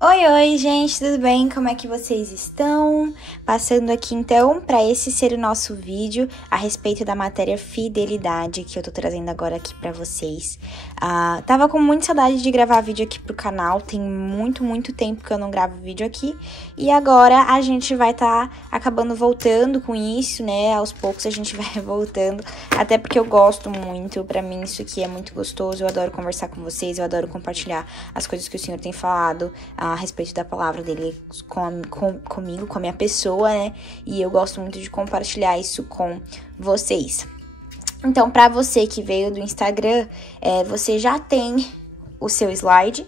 Oi, gente, tudo bem? Como é que vocês estão? Passando aqui então para esse ser o nosso vídeo a respeito da matéria fidelidade que eu tô trazendo agora aqui para vocês. Tava com muita saudade de gravar vídeo aqui pro canal, tem muito tempo que eu não gravo vídeo aqui e agora a gente vai acabando voltando com isso, né? Aos poucos a gente vai voltando, até porque eu gosto muito, pra mim isso aqui é muito gostoso, eu adoro conversar com vocês, eu adoro compartilhar as coisas que o Senhor tem falado a respeito da palavra dele comigo, com a minha pessoa, né? E eu gosto muito de compartilhar isso com vocês. Então, para você que veio do Instagram, você já tem o seu slide.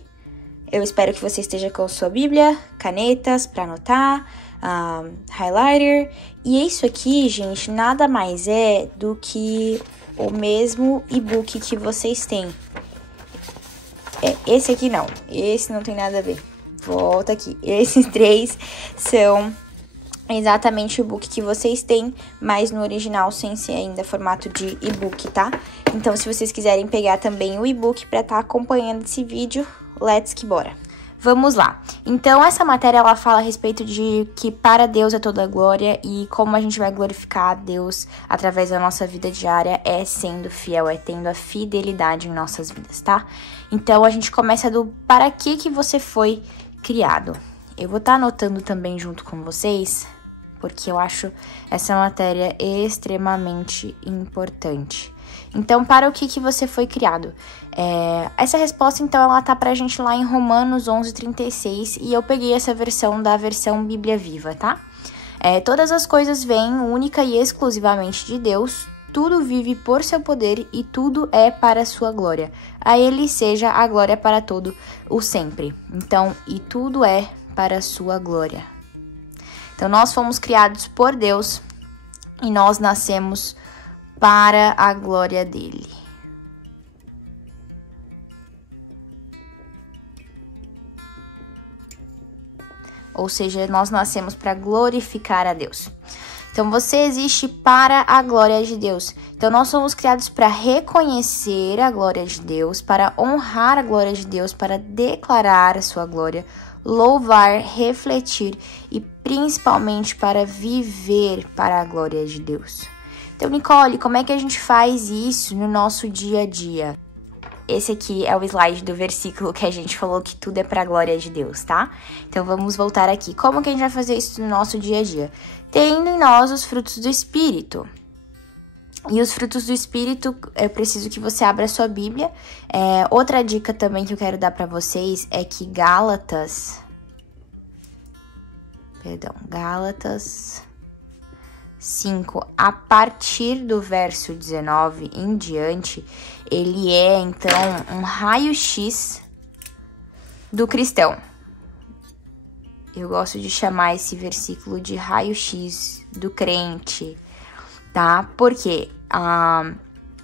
Eu espero que você esteja com sua Bíblia, canetas para anotar, highlighter. E isso aqui, gente, nada mais é do que o mesmo e-book que vocês têm. Esse aqui não, esse não tem nada a ver. Volta aqui. Esses três são exatamente o e-book que vocês têm, mas no original sem ser ainda formato de e-book, tá? Então, se vocês quiserem pegar também o e-book para estar acompanhando esse vídeo, let's que bora! Vamos lá. Então, essa matéria, ela fala a respeito de que para Deus é toda a glória e como a gente vai glorificar a Deus através da nossa vida diária é sendo fiel, é tendo a fidelidade em nossas vidas, tá? Então, a gente começa do para que você foi criado. Eu vou estar anotando também junto com vocês, porque eu acho essa matéria extremamente importante. Então, para o que você foi criado? Essa resposta, então, ela tá pra gente lá em Romanos 11:36, e eu peguei essa versão da versão Bíblia Viva, tá? Todas as coisas vêm única e exclusivamente de Deus, tudo vive por seu poder e tudo é para sua glória. A ele seja a glória para todo o sempre. Então, e tudo é para sua glória. Então, nós fomos criados por Deus e nós nascemos para a glória dele. Ou seja, nós nascemos para glorificar a Deus. Então, você existe para a glória de Deus. Então, nós somos criados para reconhecer a glória de Deus, para honrar a glória de Deus, para declarar a sua glória, louvar, refletir e principalmente para viver para a glória de Deus. Então, Nicole, como é que a gente faz isso no nosso dia a dia? Esse aqui é o slide do versículo que a gente falou que tudo é para a glória de Deus, tá? Então, vamos voltar aqui. Como que a gente vai fazer isso no nosso dia a dia? Tendo em nós os frutos do Espírito. E os frutos do Espírito, eu preciso que você abra a sua Bíblia. Outra dica também que eu quero dar para vocês é que Gálatas 5, a partir do verso 19 em diante, ele é, então, um raio-x do cristão. Eu gosto de chamar esse versículo de raio-x do crente, tá? Porque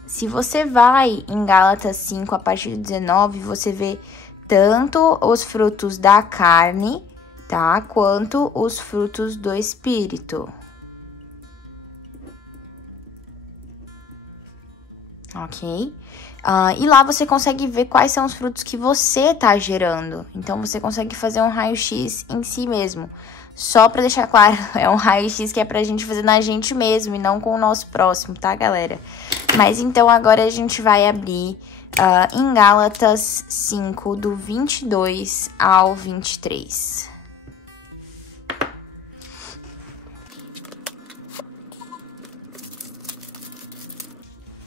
se você vai em Gálatas 5, a partir do 19, você vê tanto os frutos da carne, tá? Quanto os frutos do Espírito. Ok? E lá você consegue ver quais são os frutos que você tá gerando. Então, você consegue fazer um raio-x em si mesmo. Só pra deixar claro, é um raio-x que é pra gente fazer na gente mesmo e não com o nosso próximo, tá, galera? Mas, então, agora a gente vai abrir em Gálatas 5, do 22 ao 23.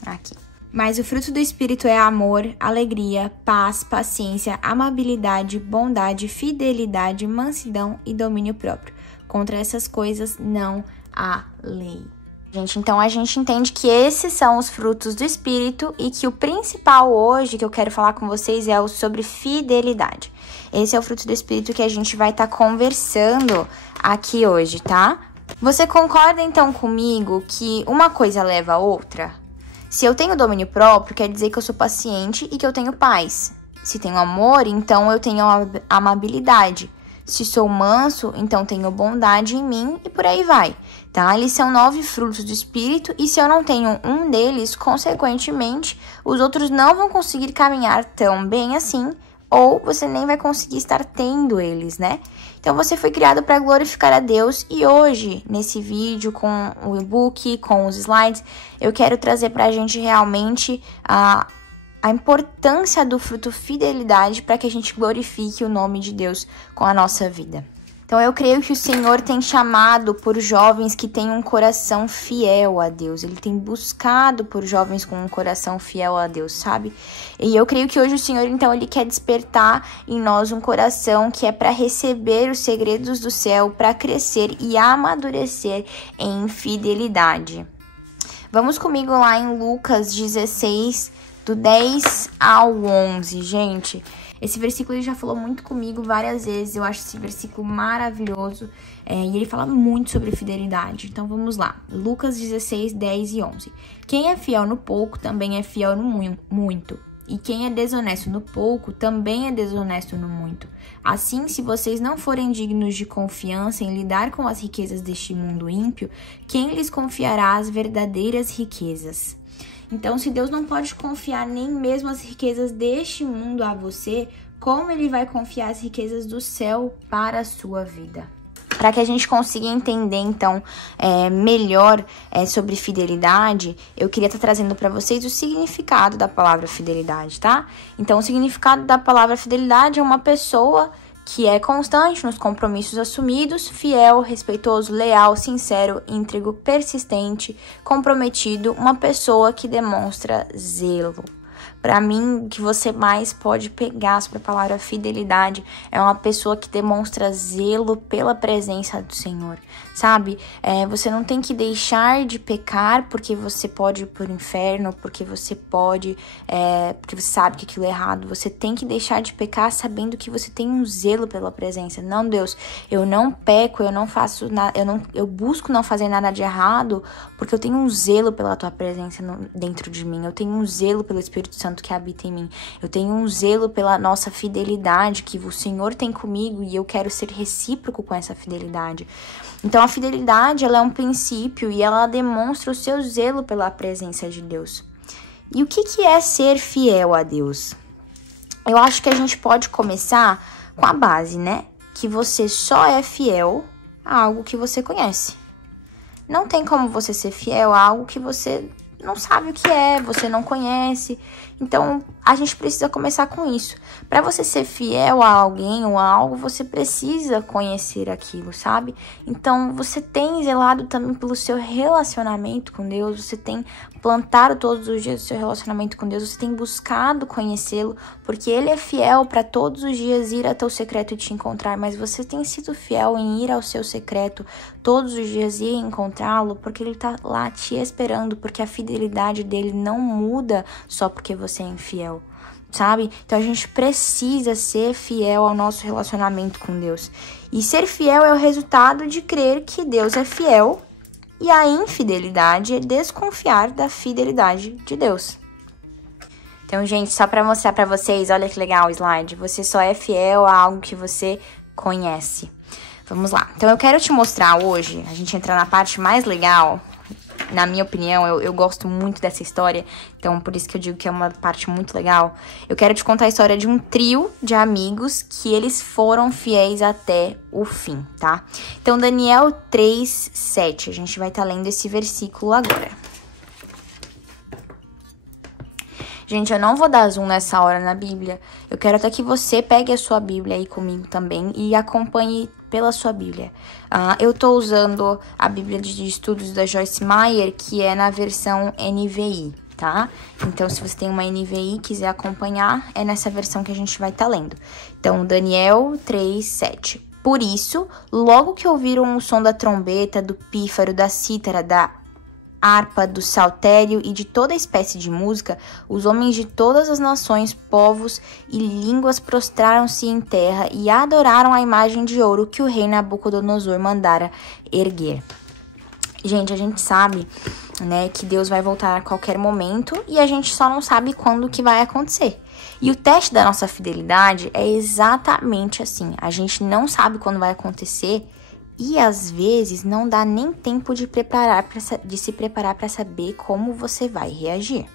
Aqui. Mas o fruto do Espírito é amor, alegria, paz, paciência, amabilidade, bondade, fidelidade, mansidão e domínio próprio. Contra essas coisas não há lei. Gente, então a gente entende que esses são os frutos do Espírito e que o principal hoje que eu quero falar com vocês é sobre fidelidade. Esse é o fruto do Espírito que a gente vai estar conversando aqui hoje, tá? Você concorda então comigo que uma coisa leva a outra? Se eu tenho domínio próprio, quer dizer que eu sou paciente e que eu tenho paz. Se tenho amor, então eu tenho amabilidade. Se sou manso, então tenho bondade em mim e por aí vai, tá? Eles são 9 frutos do Espírito e se eu não tenho um deles, consequentemente, os outros não vão conseguir caminhar tão bem assim ou você nem vai conseguir estar tendo eles, né? Então, você foi criado para glorificar a Deus e hoje, nesse vídeo com o e-book, com os slides, eu quero trazer para a gente realmente a importância do fruto fidelidade para que a gente glorifique o nome de Deus com a nossa vida. Então, eu creio que o Senhor tem chamado por jovens que têm um coração fiel a Deus. Ele tem buscado por jovens com um coração fiel a Deus, sabe? E eu creio que hoje o Senhor, então, Ele quer despertar em nós um coração que é para receber os segredos do céu, para crescer e amadurecer em fidelidade. Vamos comigo lá em Lucas 16, do 10 ao 11, gente. Esse versículo ele já falou muito comigo várias vezes, eu acho esse versículo maravilhoso, e ele fala muito sobre fidelidade. Então vamos lá, Lucas 16, 10 e 11. Quem é fiel no pouco também é fiel no muito, e quem é desonesto no pouco também é desonesto no muito. Assim, se vocês não forem dignos de confiança em lidar com as riquezas deste mundo ímpio, quem lhes confiará as verdadeiras riquezas? Então, se Deus não pode confiar nem mesmo as riquezas deste mundo a você, como Ele vai confiar as riquezas do céu para a sua vida? Para que a gente consiga entender, então, melhor sobre fidelidade, eu queria estar trazendo para vocês o significado da palavra fidelidade, tá? Então, o significado da palavra fidelidade é uma pessoa que é constante nos compromissos assumidos, fiel, respeitoso, leal, sincero, íntegro, persistente, comprometido, uma pessoa que demonstra zelo. Para mim, o que você mais pode pegar sobre a palavra fidelidade é uma pessoa que demonstra zelo pela presença do Senhor, sabe? Você não tem que deixar de pecar porque você pode ir para o inferno, porque você porque você sabe que aquilo é errado. Você tem que deixar de pecar sabendo que você tem um zelo pela presença. Não, Deus, eu não peco, eu não faço nada, eu busco não fazer nada de errado porque eu tenho um zelo pela tua presença dentro de mim. Eu tenho um zelo pelo Espírito Santo que habita em mim. Eu tenho um zelo pela nossa fidelidade que o Senhor tem comigo e eu quero ser recíproco com essa fidelidade. Então, a fidelidade, ela é um princípio e ela demonstra o seu zelo pela presença de Deus. E o que é ser fiel a Deus? Eu acho que a gente pode começar com a base, né? Que você só é fiel a algo que você conhece. Não tem como você ser fiel a algo que você não sabe o que é, você não conhece. Então, a gente precisa começar com isso. Para você ser fiel a alguém ou a algo, você precisa conhecer aquilo, sabe? Então, você tem zelado também pelo seu relacionamento com Deus, você tem plantado todos os dias o seu relacionamento com Deus, você tem buscado conhecê-lo, porque Ele é fiel para todos os dias ir até o secreto e te encontrar, mas você tem sido fiel em ir ao seu secreto todos os dias e encontrá-lo, porque Ele está lá te esperando, porque a fidelidade dele não muda só porque você é infiel, sabe? Então a gente precisa ser fiel ao nosso relacionamento com Deus. E ser fiel é o resultado de crer que Deus é fiel, e a infidelidade é desconfiar da fidelidade de Deus. Então, gente, só para mostrar para vocês, olha que legal o slide. Você só é fiel a algo que você conhece. Vamos lá. Então, eu quero te mostrar hoje, a gente entrar na parte mais legal. Na minha opinião, eu gosto muito dessa história, então por isso que eu digo que é uma parte muito legal. Eu quero te contar a história de um trio de amigos que eles foram fiéis até o fim, tá? Então, Daniel 3:7, a gente vai estar lendo esse versículo agora. Gente, eu não vou dar zoom nessa hora na Bíblia. Eu quero até que você pegue a sua Bíblia aí comigo também e acompanhe pela sua Bíblia. Eu tô usando a Bíblia de Estudos da Joyce Meyer, que é na versão NVI, tá? Então, se você tem uma NVI e quiser acompanhar, é nessa versão que a gente vai estar lendo. Então, Daniel 3:7. Por isso, logo que ouviram o som da trombeta, do pífaro, da cítara, da harpa, do saltério e de toda espécie de música, os homens de todas as nações, povos e línguas prostraram-se em terra e adoraram a imagem de ouro que o rei Nabucodonosor mandara erguer. Gente, a gente sabe, né, que Deus vai voltar a qualquer momento e a gente só não sabe quando que vai acontecer. E o teste da nossa fidelidade é exatamente assim. A gente não sabe quando vai acontecer. E às vezes não dá nem tempo de se preparar para saber como você vai reagir.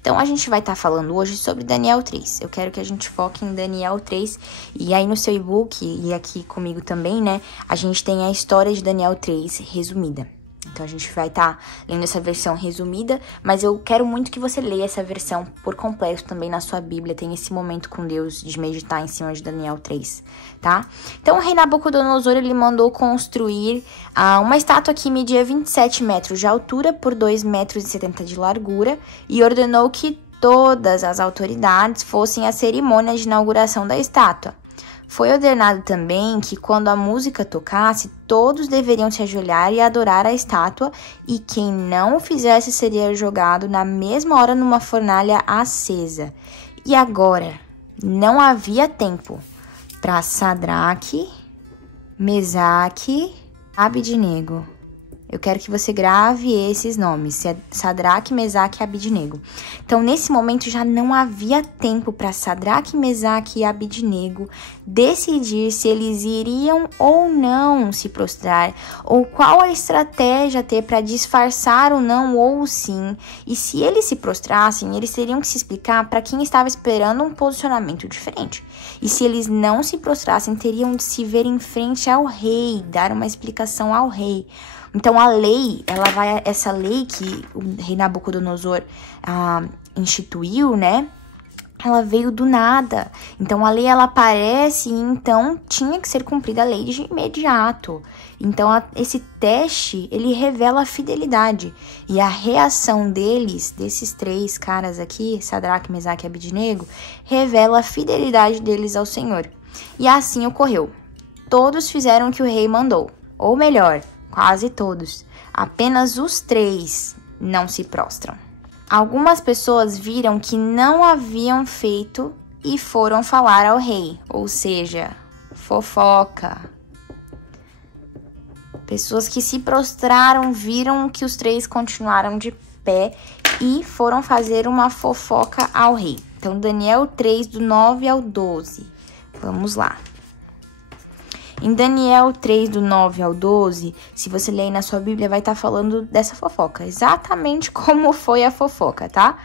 Então, a gente vai estar falando hoje sobre Daniel 3. Eu quero que a gente foque em Daniel 3. E aí, no seu e-book, e aqui comigo também, né? A gente tem a história de Daniel 3 resumida. Então, a gente vai estar lendo essa versão resumida, mas eu quero muito que você leia essa versão por completo também na sua Bíblia. Tem esse momento com Deus de meditar em cima de Daniel 3, tá? Então, o rei Nabucodonosor, ele mandou construir uma estátua que media 27 metros de altura por 2,70 metros de largura e ordenou que todas as autoridades fossem à cerimônia de inauguração da estátua. Foi ordenado também que, quando a música tocasse, todos deveriam se ajoelhar e adorar a estátua, e quem não o fizesse seria jogado na mesma hora numa fornalha acesa. E agora, não havia tempo para Sadraque, Mesaque, Abidnego. Eu quero que você grave esses nomes, Sadraque, Mesaque e Abidnego. Então, nesse momento, já não havia tempo para Sadraque, Mesaque e Abidnego decidir se eles iriam ou não se prostrar, ou qual a estratégia ter para disfarçar o não ou o sim. E se eles se prostrassem, eles teriam que se explicar para quem estava esperando um posicionamento diferente. E se eles não se prostrassem, teriam de se ver em frente ao rei, dar uma explicação ao rei. Então, a lei, essa lei que o rei Nabucodonosor instituiu, né? Ela veio do nada. Então, a lei, ela aparece e, então, tinha que ser cumprida a lei de imediato. Então, esse teste, ele revela a fidelidade. E a reação desses três caras aqui, Sadraque, Mesaque e Abidnego, revela a fidelidade deles ao Senhor. E assim ocorreu. Todos fizeram o que o rei mandou. Ou melhor, quase todos. Apenas os 3 não se prostram. Algumas pessoas viram que não haviam feito e foram falar ao rei, ou seja, fofoca. Pessoas que se prostraram viram que os 3 continuaram de pé e foram fazer uma fofoca ao rei. Então, Daniel 3, do 9 ao 12. Vamos lá. Em Daniel 3, do 9 ao 12, se você ler aí na sua Bíblia, vai estar falando dessa fofoca. Exatamente como foi a fofoca, tá?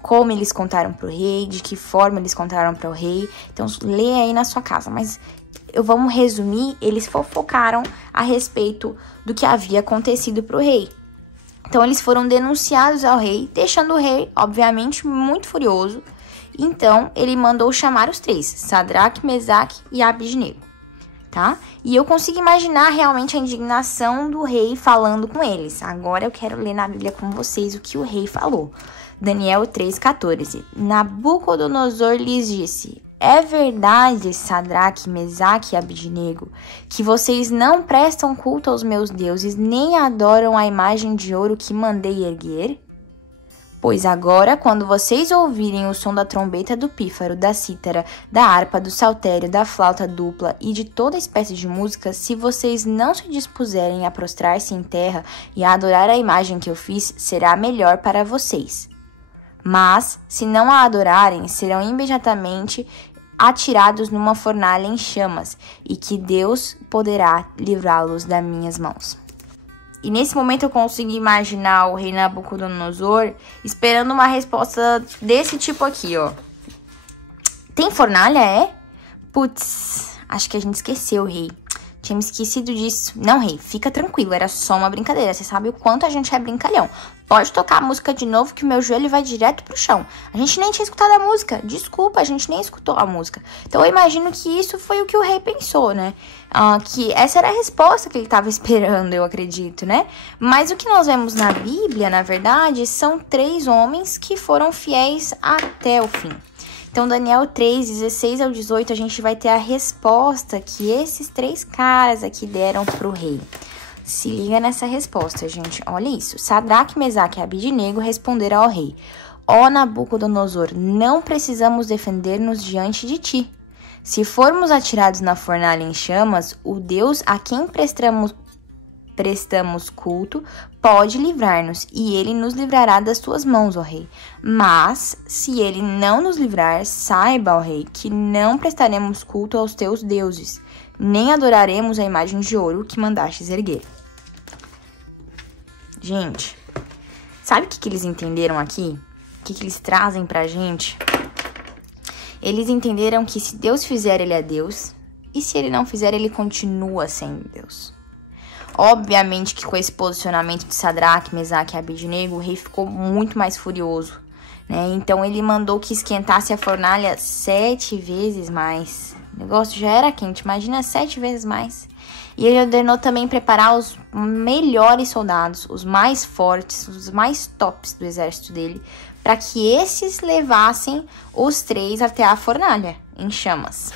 Como eles contaram pro rei, de que forma eles contaram pro rei. Então, lê aí na sua casa. Mas vamos resumir, eles fofocaram a respeito do que havia acontecido pro rei. Então, eles foram denunciados ao rei, deixando o rei, obviamente, muito furioso. Então, ele mandou chamar os 3, Sadraque, Mesaque e Abidnego. Tá? E eu consigo imaginar realmente a indignação do rei falando com eles. Agora eu quero ler na Bíblia com vocês o que o rei falou. Daniel 3,14. Nabucodonosor lhes disse: é verdade, Sadraque, Mesaque e Abidnego, que vocês não prestam culto aos meus deuses, nem adoram a imagem de ouro que mandei erguer? Pois agora, quando vocês ouvirem o som da trombeta, do pífaro, da cítara, da harpa, do saltério, da flauta dupla e de toda espécie de música, se vocês não se dispuserem a prostrar-se em terra e a adorar a imagem que eu fiz, será melhor para vocês. Mas, se não a adorarem, serão imediatamente atirados numa fornalha em chamas, e que Deus poderá livrá-los das minhas mãos. E nesse momento eu consigo imaginar o rei Nabucodonosor esperando uma resposta desse tipo aqui, ó. Tem fornalha, é? Putz, acho que a gente esqueceu, rei. Tinha me esquecido disso. Não, rei, fica tranquilo, era só uma brincadeira. Você sabe o quanto a gente é brincalhão. Pode tocar a música de novo que o meu joelho vai direto pro chão. A gente nem tinha escutado a música. Desculpa, a gente nem escutou a música. Então eu imagino que isso foi o que o rei pensou, né? Que essa era a resposta que ele estava esperando, eu acredito, né? Mas o que nós vemos na Bíblia, na verdade, são 3 homens que foram fiéis até o fim. Então, Daniel 3, 16 ao 18, a gente vai ter a resposta que esses 3 caras aqui deram pro rei. Se liga nessa resposta, gente. Olha isso. Sadraque, Mesaque e Abidnego responderam ao rei: ó Nabucodonosor, não precisamos defender-nos diante de ti. Se formos atirados na fornalha em chamas, o Deus a quem prestamos culto pode livrar-nos, e ele nos livrará das tuas mãos, ó rei. Mas, se ele não nos livrar, saiba, ó rei, que não prestaremos culto aos teus deuses, nem adoraremos a imagem de ouro que mandastes erguer. Gente, Sabe o que eles entenderam aqui? O que eles trazem pra gente? Eles entenderam que se Deus fizer, ele é Deus. E se ele não fizer, ele continua sendo Deus. Obviamente que com esse posicionamento de Sadraque, Mesaque e Abednego, o rei ficou muito mais furioso, né? Então ele mandou que esquentasse a fornalha 7 vezes mais. O negócio já era quente, imagina 7 vezes mais. E ele ordenou também preparar os melhores soldados, os mais fortes, os mais tops do exército dele, para que esses levassem os 3 até a fornalha, em chamas.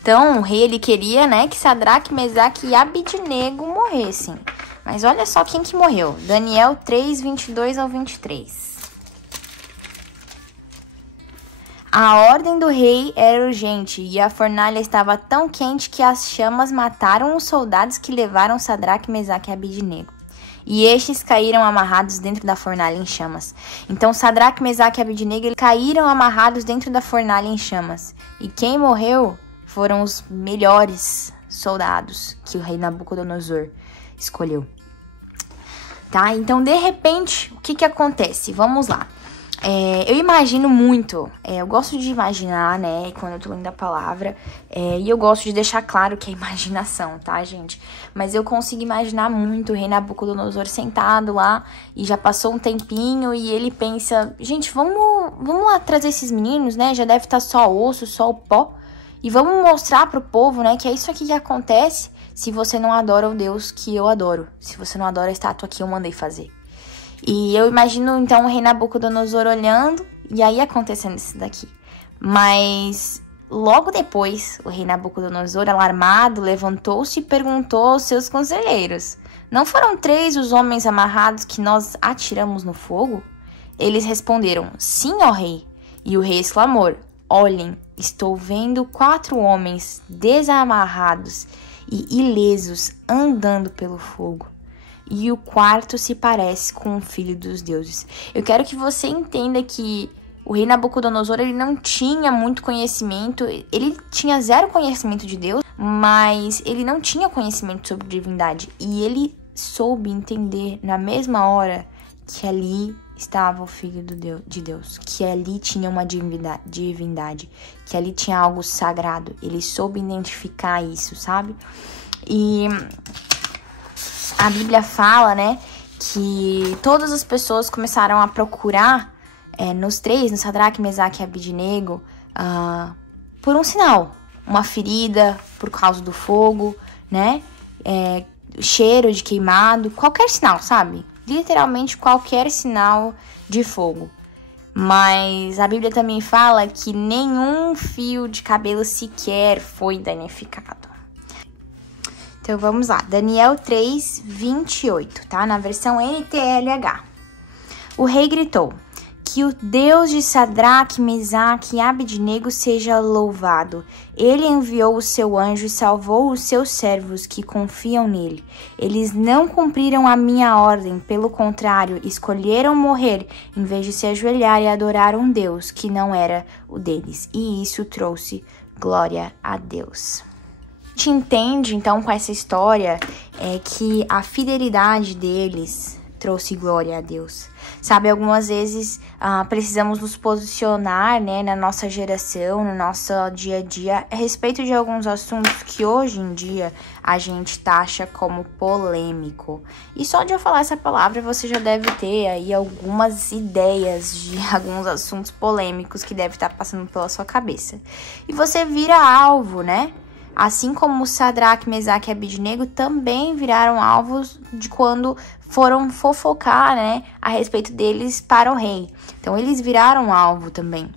Então, o rei, ele queria, né, que Sadraque, Mesaque e Abednego morressem. Mas olha só quem que morreu. Daniel 3, 22 ao 23. A ordem do rei era urgente e a fornalha estava tão quente que as chamas mataram os soldados que levaram Sadraque, Mesaque e Abednego. E estes caíram amarrados dentro da fornalha em chamas. Então Sadraque, Mesaque e Abednego caíram amarrados dentro da fornalha em chamas. E quem morreu foram os melhores soldados que o rei Nabucodonosor escolheu. Tá? Então, de repente, o que acontece? Vamos lá. Eu imagino muito, eu gosto de imaginar, né, quando eu tô lendo a palavra, e eu gosto de deixar claro que é imaginação, tá, gente? Mas eu consigo imaginar muito o rei Nabucodonosor sentado lá, e já passou um tempinho, e ele pensa, gente, vamos lá trazer esses meninos, né, já deve estar só osso, só o pó, e vamos mostrar pro povo, né, que é isso aqui que acontece se você não adora o Deus que eu adoro, se você não adora a estátua que eu mandei fazer. E eu imagino, então, o rei Nabucodonosor olhando e aí acontecendo isso daqui. Mas logo depois, o rei Nabucodonosor, alarmado, levantou-se e perguntou aos seus conselheiros: não foram 3 os homens amarrados que nós atiramos no fogo? Eles responderam: sim, ó rei. E o rei exclamou: olhem, estou vendo 4 homens desamarrados e ilesos andando pelo fogo. E o quarto se parece com o filho dos deuses. Eu quero que você entenda que o rei Nabucodonosor, ele não tinha muito conhecimento, ele tinha 0 conhecimento de Deus, mas ele não tinha conhecimento sobre divindade. E ele soube entender na mesma hora que ali estava o filho de Deus, que ali tinha uma divindade, que ali tinha algo sagrado. Ele soube identificar isso, sabe? E a Bíblia fala, né, que todas as pessoas começaram a procurar nos 3, no Sadraque, Mesaque e Abednego, por um sinal, uma ferida por causa do fogo, né, cheiro de queimado, qualquer sinal, sabe? Literalmente qualquer sinal de fogo. Mas a Bíblia também fala que nenhum fio de cabelo sequer foi danificado. Então, vamos lá. Daniel 3, 28, tá? Na versão NTLH. O rei gritou: que o Deus de Sadraque, Mesaque e Abednego seja louvado. Ele enviou o seu anjo e salvou os seus servos que confiam nele. Eles não cumpriram a minha ordem, pelo contrário, escolheram morrer em vez de se ajoelhar e adorar um Deus que não era o deles. E isso trouxe glória a Deus. A gente entende, então, com essa história, que a fidelidade deles trouxe glória a Deus. Sabe, algumas vezes precisamos nos posicionar, né, na nossa geração, no nosso dia a dia, a respeito de alguns assuntos que hoje em dia a gente taxa como polêmico. E só de eu falar essa palavra, você já deve ter aí algumas ideias de alguns assuntos polêmicos que devem estar passando pela sua cabeça. E você vira alvo, né? Assim como Sadraque, Mesaque e Abednego também viraram alvos de quando foram fofocar, né, a respeito deles para o rei. Então, eles viraram alvo também.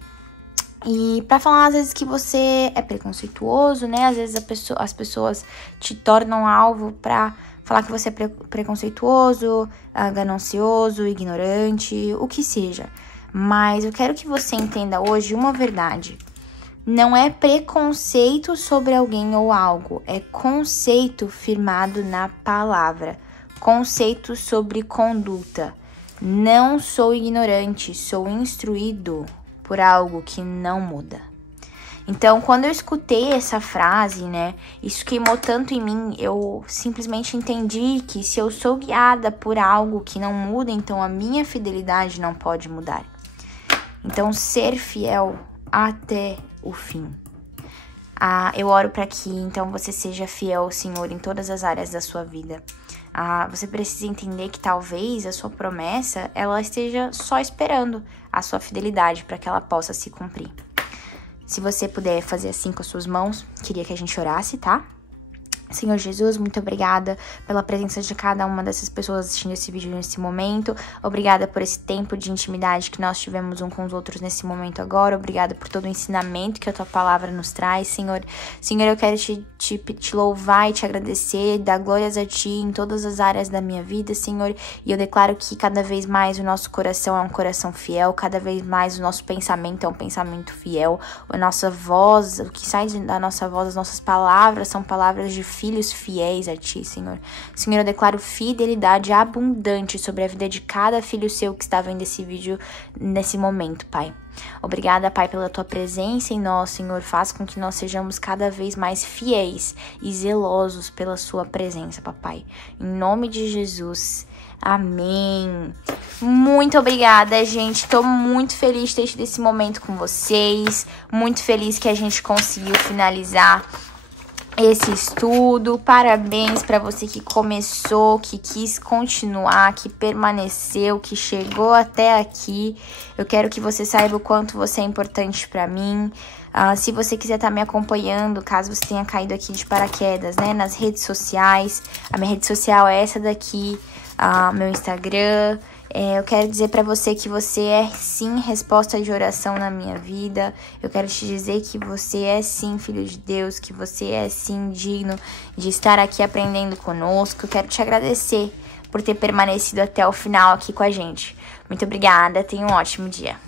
E para falar, às vezes, que você é preconceituoso, né, às vezes as pessoas te tornam alvo para falar que você é preconceituoso, ganancioso, ignorante, o que seja. Mas eu quero que você entenda hoje uma verdade. Não é preconceito sobre alguém ou algo, é conceito firmado na palavra, conceito sobre conduta. Não sou ignorante, sou instruído por algo que não muda. Então, quando eu escutei essa frase, né, isso queimou tanto em mim, eu simplesmente entendi que se eu sou guiada por algo que não muda, então a minha fidelidade não pode mudar. Então, ser fiel até o fim. Eu oro para que, então, você seja fiel, Senhor, em todas as áreas da sua vida. Você precisa entender que talvez a sua promessa, ela esteja só esperando a sua fidelidade para que ela possa se cumprir. Se você puder fazer assim com as suas mãos, queria que a gente orasse, tá? Senhor Jesus, muito obrigada pela presença de cada uma dessas pessoas assistindo esse vídeo nesse momento. Obrigada por esse tempo de intimidade que nós tivemos um com os outros nesse momento agora. Obrigada por todo o ensinamento que a Tua Palavra nos traz, Senhor. Senhor, eu quero te louvar e te agradecer, dar glórias a Ti em todas as áreas da minha vida, Senhor. E eu declaro que cada vez mais o nosso coração é um coração fiel, cada vez mais o nosso pensamento é um pensamento fiel. A nossa voz, o que sai da nossa voz, as nossas palavras são palavras de filhos fiéis a Ti, Senhor. Senhor, eu declaro fidelidade abundante sobre a vida de cada filho seu que está vendo esse vídeo nesse momento, Pai. Obrigada, Pai, pela Tua presença em nós, Senhor. Faz com que nós sejamos cada vez mais fiéis e zelosos pela Sua presença, Papai. Em nome de Jesus. Amém. Muito obrigada, gente. Tô muito feliz de ter tido esse momento com vocês. Muito feliz que a gente conseguiu finalizar esse estudo. Parabéns para você que começou, que quis continuar, que permaneceu, que chegou até aqui. Eu quero que você saiba o quanto você é importante para mim. Se você quiser estar me acompanhando, caso você tenha caído aqui de paraquedas, né, nas redes sociais, a minha rede social é essa daqui, meu Instagram. Eu quero dizer pra você que você é sim resposta de oração na minha vida. Eu quero te dizer que você é sim filho de Deus, que você é sim digno de estar aqui aprendendo conosco. Eu quero te agradecer por ter permanecido até o final aqui com a gente. Muito obrigada, tenha um ótimo dia.